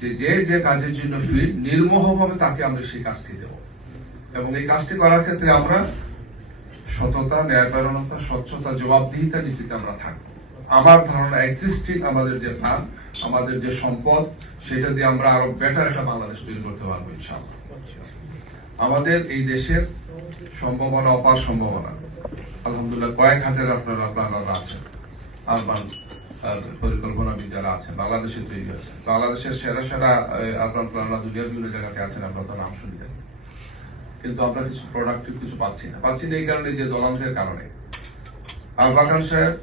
যে যে যে কাজের জন্য ফিট নির্মোহভাবে তাকে আমরা সেই কাজটি দেব এবং এই কাজটি করার ক্ষেত্রে আমরা সততা, ন্যায়পরায়ণতা, স্বচ্ছতা, জবাবদিহিতা নীতিতে আমরা থাকবো। আমার ধারণা এক্সিস্টিং আমাদের যে প্ল্যান, আমাদের যে সম্পদ, সেটা দিয়ে আমরা আরো বেটার একটা বাংলাদেশ তৈরি করতে পারবো ইনশাআল্লাহ। আমাদের এই দেশের সম্ভাবনা, অপার সম্ভাবনা, আলহামদুলিল্লাহ কয়েক হাজার আপনারা আছেন, আরবান পরিকল্পনাবিদ যারা আছেন, বাংলাদেশে তৈরি হয়েছে। বাংলাদেশের সেরা সেরা আপনারা দুনিয়ার বিভিন্ন জায়গাতে আছেন, আমরা তো নাম শুনি না, কিন্তু আমরা কিছু প্রোডাক্টিভ কিছু পাচ্ছি না এই কারণে যে দলান্তের কারণে। আরবাকান সাহেব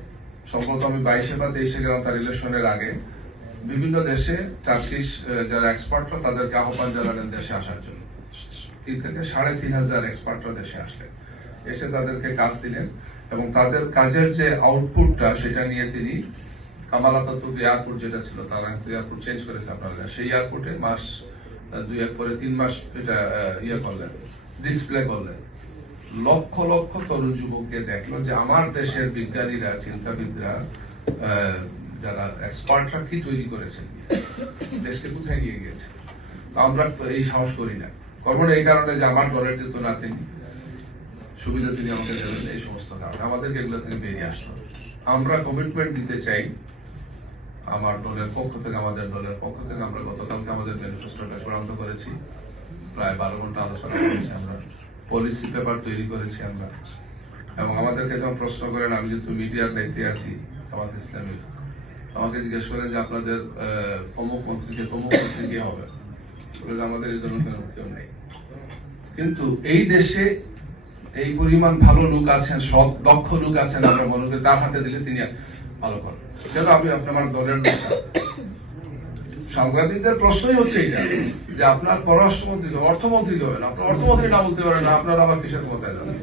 সম্ভবত আমি 22 বা 23 গেলাম তার ইলেকশনের আগে, বিভিন্ন দেশে টার্কিশ যারা এক্সপার্টরা তাদেরকে আহ্বান জানালেন দেশে আসার জন্য। 3 থেকে 3,500 এক্সপার্টরা দেশে আসলেন, এসে তাদেরকে কাজ দিলেন এবং তাদের কাজের যে আউটপুটটা সেটা নিয়ে তিনি কামাল আতাতুর্ক এয়ারপোর্ট যেটা ছিল, তারা এয়ারপোর্ট চেঞ্জ করেছে আপনারা, সেই এয়ারপোর্টে মাস 2-1 পরে 3 মাস এটা করলেন, ডিসপ্লে করলেন। লক্ষ লক্ষ তরুণ যুবককে দেখলো যে আমার দেশের বিজ্ঞানীরা, চিন্তাবিদরা, যারা এক্সপার্টরা কি তৈরি করেছেন, দেশকে কোথায় নিয়ে গিয়েছে। তো আমরা এই সাহস করি না, করবো না এই কারণে যে আমার দলের যেহেতু না তিনি সুবিধা তিনি আমাকে দেবেন, এই সমস্ত কারণে আমাদেরকে এগুলো থেকে বেরিয়ে আসতে হবে। আমরা কমিটমেন্ট দিতে চাই আমার দলের পক্ষ থেকে, আমাদের দলের পক্ষ থেকে। আমরা গতকালকে আমাদের ম্যানিফেস্টোটা চূড়ান্ত করেছি, প্রায় 12 ঘন্টা আলোচনা করেছি, আমরা পলিসি পেপার তৈরি করেছি আমরা। এবং আমাদেরকে যখন প্রশ্ন করেন, আমি যেহেতু মিডিয়ার দায়িত্বে আছি জামাত ইসলামী, আমাকে জিজ্ঞেস করেন যে আপনাদের অমুক মন্ত্রী কে হবে, আমাদের এই ধরনের কেউ নেই। কিন্তু এই দেশে এই পরিমাণ ভালো লোক আছেন, সব দক্ষ লোক আছেন, আমরা মনে করি তার হাতে দিলে তিনি ভালো করবেন। সেটা আমি আপনার দলের সাংবাদিকদের প্রশ্নই হচ্ছে এটা যে আপনার পররাষ্ট্রমন্ত্রী, অর্থমন্ত্রী হবেন, আপনার অর্থমন্ত্রী না বলতে পারেন না, আপনার আবার কিসের ক্ষমতায় যাবেন।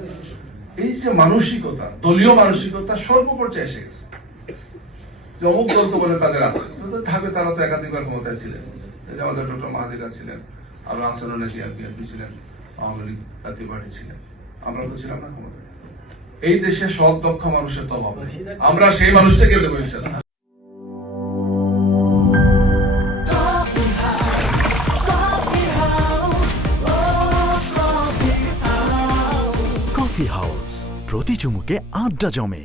এই যে মানসিকতা, দলীয় মানসিকতা সর্বপর্যায়ে এসে গেছে। যে অমুক দল তো বলে তাদের আছে, ধাপে তারা তো একাধিকবার ক্ষমতায় ছিলেন। আমাদের ডক্টর মাহাদিরা ছিলেন, আরো আনসারুল বিএনপি ছিলেন, আওয়ামী লীগ জাতীয় পার্টি ছিলেন, আমরা তো ছিলাম না ক্ষমতায়। এই দেশে সৎ দক্ষ মানুষের তো অভাব নেই, আমরা সেই মানুষটাকে দেবো ইনশাআল্লাহ। কফি হাউস, প্রতি চুমুকে আড্ডা জমে।